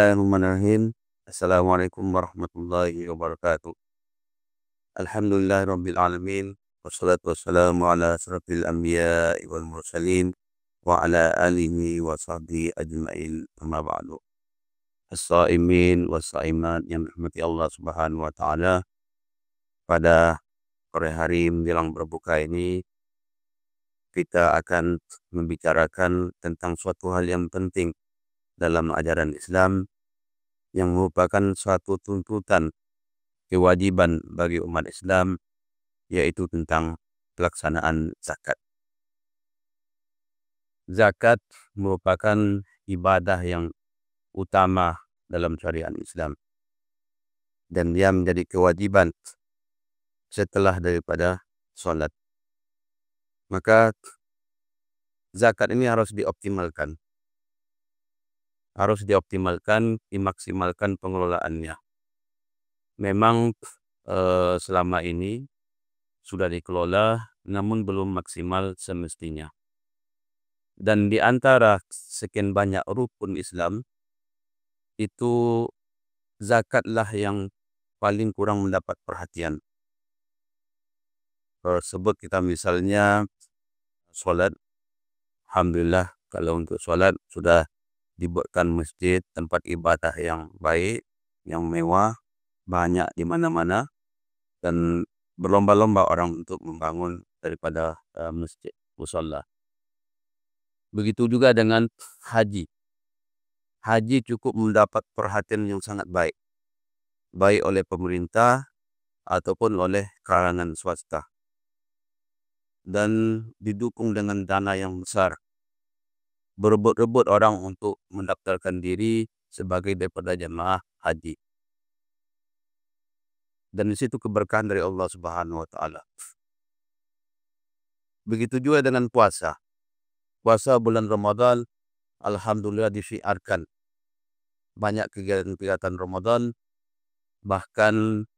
Bismillahirrahmanirrahim. Assalamualaikum warahmatullahi wabarakatuh. Alhamdulillahirabbil alamin. Wassalatu wassalamu ala asyrafil anbiya'i wal mursalin wa ala alihi wa sahbihi ajma'in. Amma ba'du. As-shaimin was-shaimat yang dirahmati Allah Subhanahu wa taala. Pada sore hari menjelang berbuka ini kita akan membicarakan tentang suatu hal yang penting dalam ajaran Islam yang merupakan suatu tuntutan kewajiban bagi umat Islam, yaitu tentang pelaksanaan zakat. Zakat merupakan ibadah yang utama dalam syariat Islam dan dia menjadi kewajiban setelah daripada sholat. Maka zakat ini harus dioptimalkan. Dimaksimalkan pengelolaannya. Memang selama ini sudah dikelola, namun belum maksimal semestinya. Dan di antara sekian banyak rukun Islam, itu zakatlah yang paling kurang mendapat perhatian. Sebut kita misalnya sholat, alhamdulillah kalau untuk sholat sudah dibuatkan masjid, tempat ibadah yang baik, yang mewah, banyak di mana-mana, dan berlomba-lomba orang untuk membangun daripada masjid, musalla. Begitu juga dengan haji. Haji cukup mendapat perhatian yang sangat baik, baik oleh pemerintah ataupun oleh kalangan swasta, dan didukung dengan dana yang besar. Berebut-rebut orang untuk mendaftarkan diri sebagai daripada jemaah haji. Dan di situ keberkahan dari Allah Subhanahu wa taala. Begitu juga dengan puasa. Puasa bulan Ramadan alhamdulillah disiarkan. Banyak kegiatan-kegiatan Ramadan, bahkan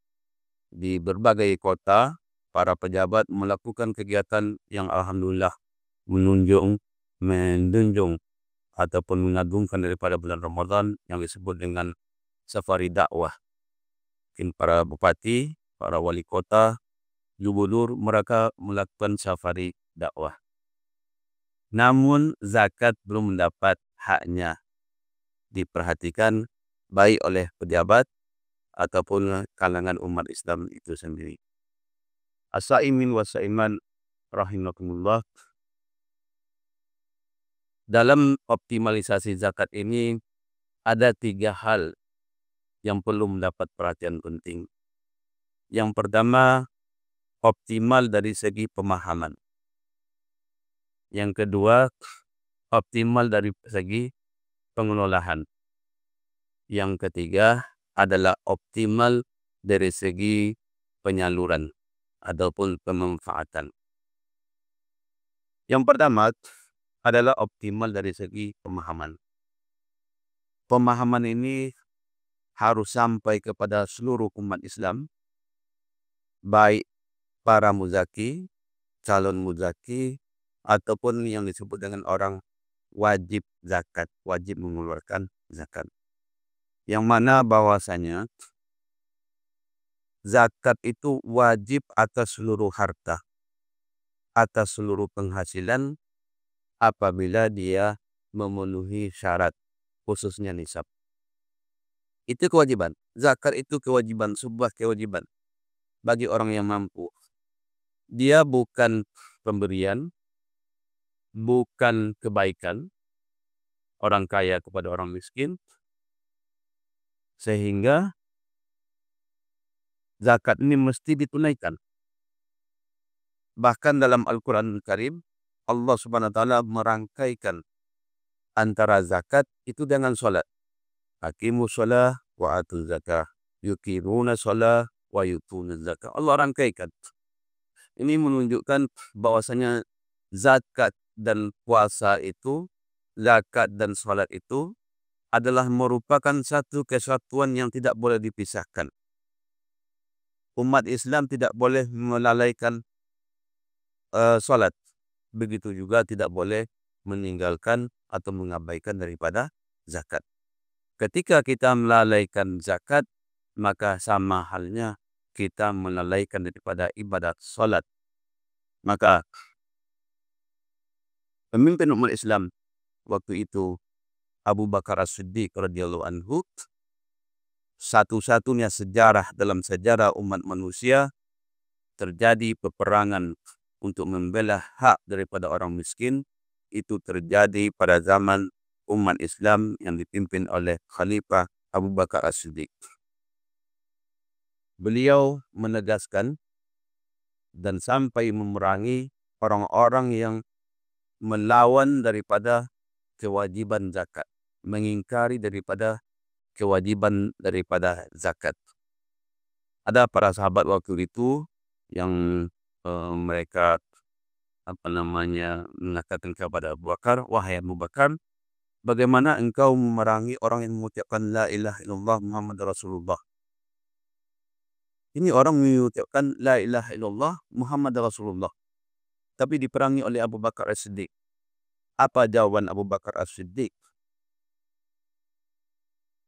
di berbagai kota para pejabat melakukan kegiatan yang alhamdulillah menunjung ataupun mengagungkan daripada bulan Ramadan yang disebut dengan safari dakwah. Mungkin para bupati, para wali kota, gubernur, mereka melakukan safari dakwah. Namun zakat belum mendapat haknya diperhatikan baik oleh pejabat ataupun kalangan umat Islam itu sendiri. As-saimin was-saiman rahimakumullah. Dalam optimalisasi zakat ini ada 3 hal yang perlu mendapat perhatian penting. Yang pertama, optimal dari segi pemahaman. Yang kedua, optimal dari segi pengelolaan. Yang ketiga adalah optimal dari segi penyaluran ataupun pemanfaatan. Yang pertama adalah optimal dari segi pemahaman. Pemahaman ini harus sampai kepada seluruh umat Islam, baik para muzaki, calon muzaki, ataupun yang disebut dengan orang wajib zakat, wajib mengeluarkan zakat. Yang mana bahwasanya zakat itu wajib atas seluruh harta, atas seluruh penghasilan apabila dia memenuhi syarat, khususnya nisab. Itu kewajiban. Zakat itu kewajiban, sebuah kewajiban bagi orang yang mampu. Dia bukan pemberian, bukan kebaikan orang kaya kepada orang miskin, sehingga zakat ini mesti ditunaikan. Bahkan dalam Al-Quran Karim, Allah Subhanahu wa taala merangkaikan antara zakat itu dengan sholat. Aqimus shalah wa atuz zakah, yuqimuna shalah wa yutuna zakah. Allah rangkaikan. Ini menunjukkan bahwasanya zakat dan puasa itu, zakat dan sholat itu adalah merupakan satu kesatuan yang tidak boleh dipisahkan. Umat Islam tidak boleh melalaikan sholat. Begitu juga tidak boleh meninggalkan atau mengabaikan daripada zakat. Ketika kita melalaikan zakat, maka sama halnya kita melalaikan daripada ibadat salat. Maka pemimpin umat Islam waktu itu Abu Bakar As-Siddiq radhiyallahu anhu, satu-satunya sejarah dalam sejarah umat manusia terjadi peperangan untuk membela hak daripada orang miskin, itu terjadi pada zaman umat Islam yang dipimpin oleh Khalifah Abu Bakar As-Siddiq. Beliau menegaskan dan sampai memerangi orang-orang yang melawan daripada kewajiban zakat, mengingkari daripada kewajiban daripada zakat. Ada para sahabat waktu itu yang mereka mengatakan kepada Abu Bakar, "Wahai Abu Bakar, bagaimana engkau memerangi orang yang mengucapkan la ilaha illallah Muhammad Rasulullah?" Ini orang mengucapkan la ilaha illallah Muhammad Rasulullah, tapi diperangi oleh Abu Bakar As-Siddiq. Apa jawaban Abu Bakar As-Siddiq?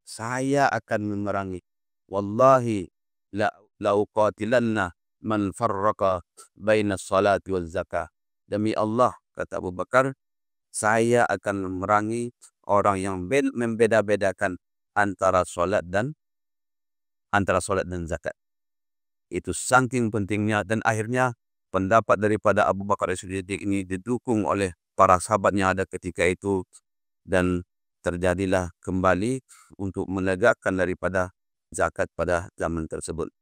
"Saya akan memerangi. Wallahi la uqatilanna man farraqa baina salati wal zakah." Demi Allah, kata Abu Bakar, saya akan memerangi orang yang membeda-bedakan antara salat dan zakat. Itu saking pentingnya, dan akhirnya pendapat daripada Abu Bakar As-Siddiq ini didukung oleh para sahabat yang ada ketika itu, dan terjadilah kembali untuk menegakkan daripada zakat pada zaman tersebut.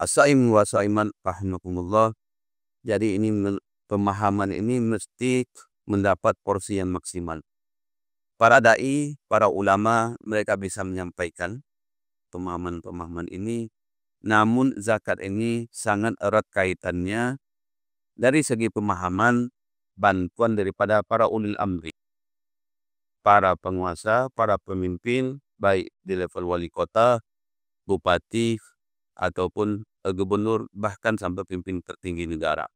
As-saim wa saiman rahimakumullah. Jadi ini pemahaman ini mesti mendapat porsi yang maksimal. Para dai, para ulama, mereka bisa menyampaikan pemahaman-pemahaman ini. Namun zakat ini sangat erat kaitannya dari segi pemahaman, bantuan daripada para ulil amri, para penguasa, para pemimpin, baik di level wali kota, bupati, ataupun gubernur, bahkan sampai pemimpin tertinggi negara.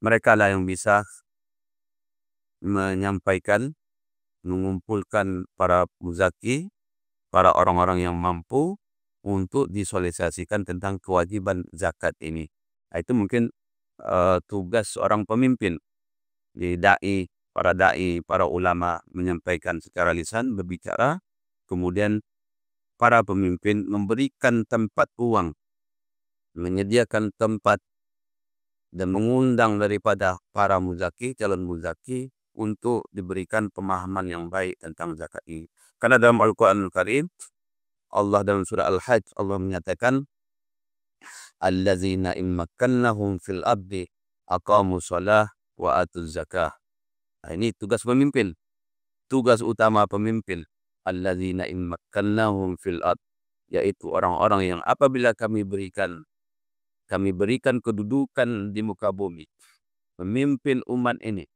Mereka lah yang bisa menyampaikan, mengumpulkan para muzaki, para orang-orang yang mampu untuk disosialisasikan tentang kewajiban zakat ini. Itu mungkin tugas seorang pemimpin, para dai, para ulama menyampaikan secara lisan, berbicara, kemudian para pemimpin memberikan tempat ruang, menyediakan tempat dan mengundang daripada para muzaki, calon muzaki, untuk diberikan pemahaman yang baik tentang zakat ini. Karena dalam Al-Quranul Karim, Allah dalam surah Al-Hajj, Allah menyatakan, "Allazina immakkannahum fil ardi aqamu shalah wa atuz zakah." Nah, ini tugas pemimpin, tugas utama pemimpin. Allazina immakkannahum fil ard, yaitu orang-orang yang apabila kami berikan kedudukan di muka bumi, memimpin umat ini,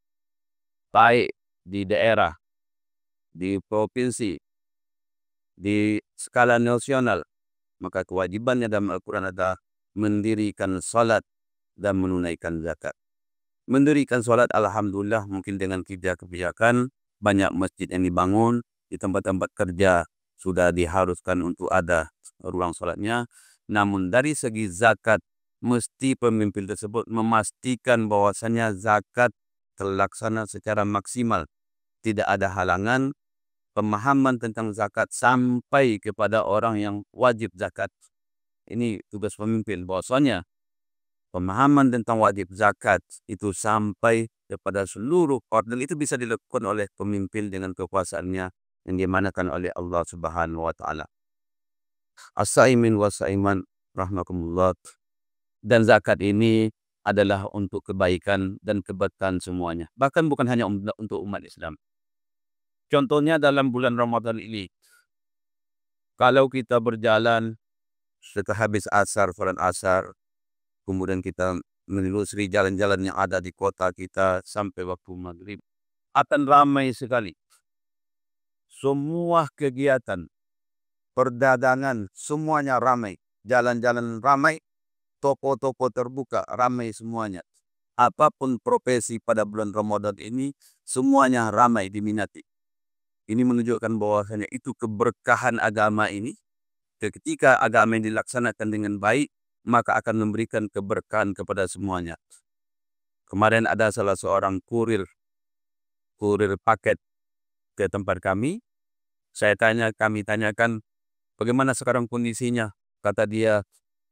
baik di daerah, di provinsi, di skala nasional, maka kewajibannya dalam Al-Quran adalah mendirikan salat dan menunaikan zakat. Mendirikan salat, alhamdulillah, mungkin dengan kebijakan banyak masjid yang dibangun, di tempat-tempat kerja sudah diharuskan untuk ada ruang salatnya. Namun dari segi zakat, mesti pemimpin tersebut memastikan bahwasanya zakat terlaksana secara maksimal. Tidak ada halangan pemahaman tentang zakat sampai kepada orang yang wajib zakat. Ini tugas pemimpin, bahwasanya pemahaman tentang wajib zakat itu sampai kepada seluruh orang, dan itu bisa dilakukan oleh pemimpin dengan kekuasaannya yang dimanakan oleh Allah Subhanahu wa taala. As-saimin wa saiman rahmakumullah. Dan zakat ini adalah untuk kebaikan dan keberkahan semuanya. Bahkan bukan hanya untuk umat Islam. Contohnya dalam bulan Ramadan ini, kalau kita berjalan setelah habis asar, salat asar, kemudian kita menelusuri jalan-jalan yang ada di kota kita sampai waktu maghrib, akan ramai sekali. Semua kegiatan, perdagangan, semuanya ramai. Jalan-jalan ramai, toko-toko terbuka, ramai semuanya. Apapun profesi pada bulan Ramadan ini, semuanya ramai diminati. Ini menunjukkan bahwasanya itu keberkahan agama ini. Ketika agama yang dilaksanakan dengan baik, maka akan memberikan keberkahan kepada semuanya. Kemarin ada salah seorang kurir paket ke tempat kami. Kami tanyakan, bagaimana sekarang kondisinya? Kata dia,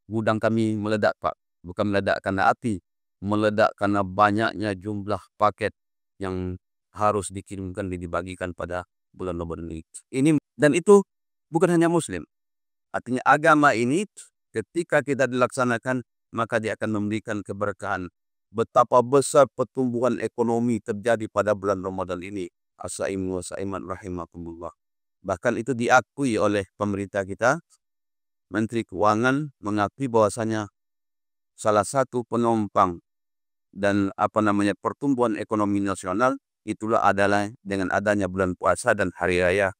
gudang kami meledak, Pak. Bukan meledak karena api, meledak karena banyaknya jumlah paket yang harus dikirimkan dan dibagikan pada bulan Ramadan ini. Dan itu bukan hanya Muslim. Artinya agama ini ketika kita dilaksanakan, maka dia akan memberikan keberkahan. Betapa besar pertumbuhan ekonomi terjadi pada bulan Ramadan ini. As-saimin wa saiman rahimakumullah. Bahkan itu diakui oleh pemerintah kita. Menteri Keuangan mengakui bahwasanya salah satu penopang dan pertumbuhan ekonomi nasional itulah adalah dengan adanya bulan puasa dan hari raya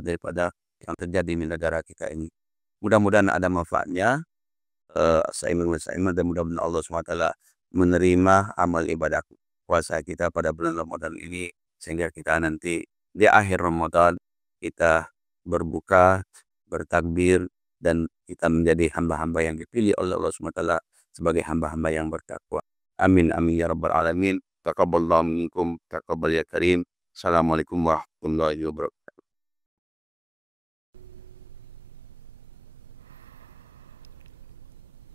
daripada yang terjadi di negara kita ini. Mudah-mudahan ada manfaatnya. Dan mudah-mudahan Allah SWT menerima amal ibadah puasa kita pada bulan Ramadan ini, sehingga kita nanti di akhir Ramadan kita berbuka, bertakbir, dan kita menjadi hamba-hamba yang dipilih oleh Allah SWT sebagai hamba-hamba yang bertakwa. Amin amin ya rabbal alamin. Taqabbalallahu minkum, taqabbal ya karim. Assalamualaikum warahmatullahi wabarakatuh.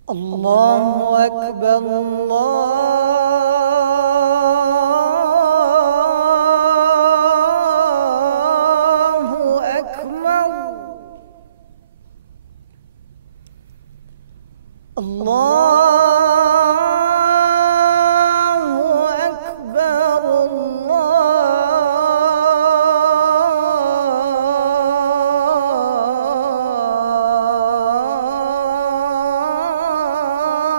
Allahu Akbar, Allahu Akbar, Allahu Akbar,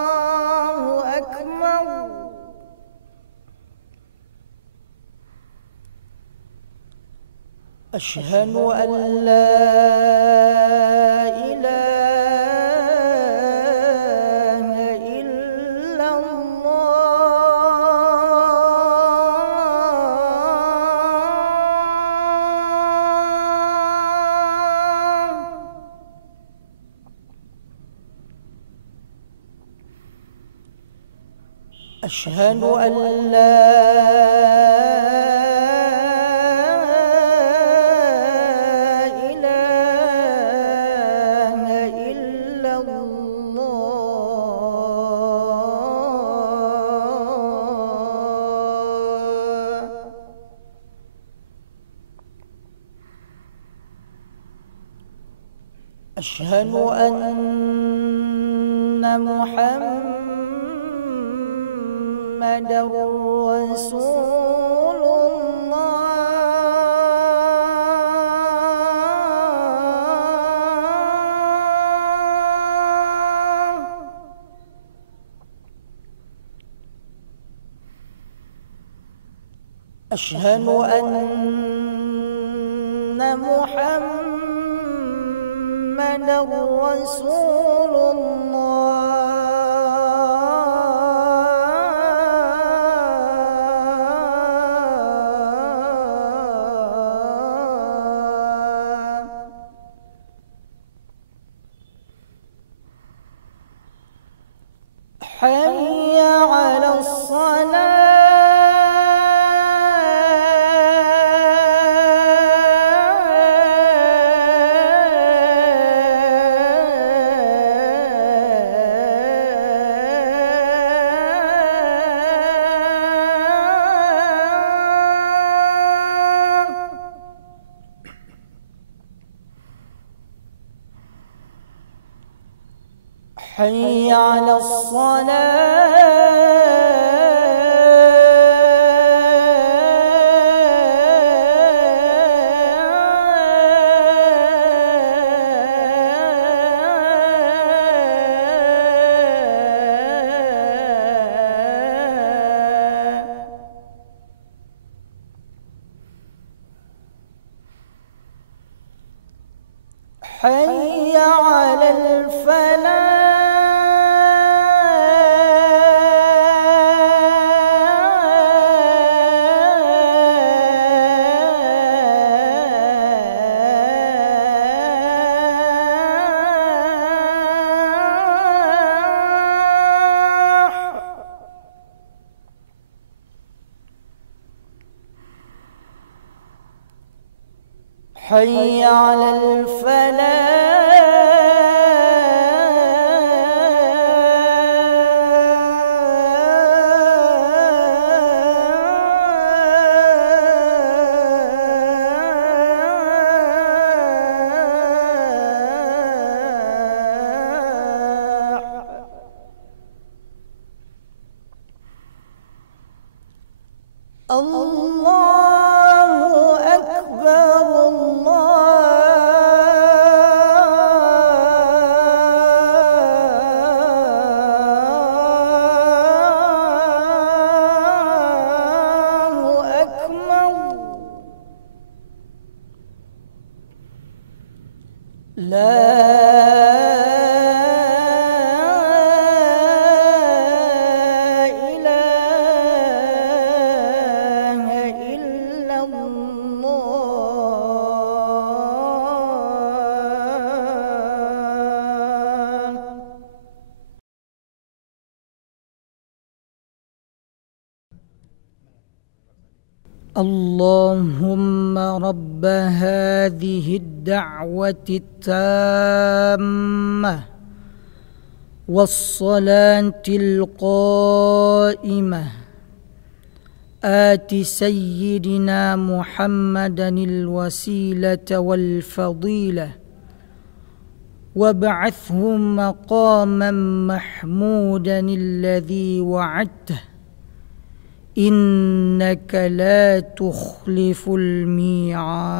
Allahu Akbar. Asyhadu an la ilaha illallah. Asyhadu an la ilaha illallah. Asyhadu anna Muhammadar Rasulullah. Asyhadu anna Muhammadar Rasulullah. Hayya 'alas salah. حي على الصلاة. حي على الفلاح. حي على الله أكبر الله أكبر لا اللهم رب هذه الدعوة التامة والصلاة القائمة آت سيدنا محمدا الوسيلة والفضيلة وابعثه مقاما محمودا الذي وعدته إنك لا تخلف الميعاد.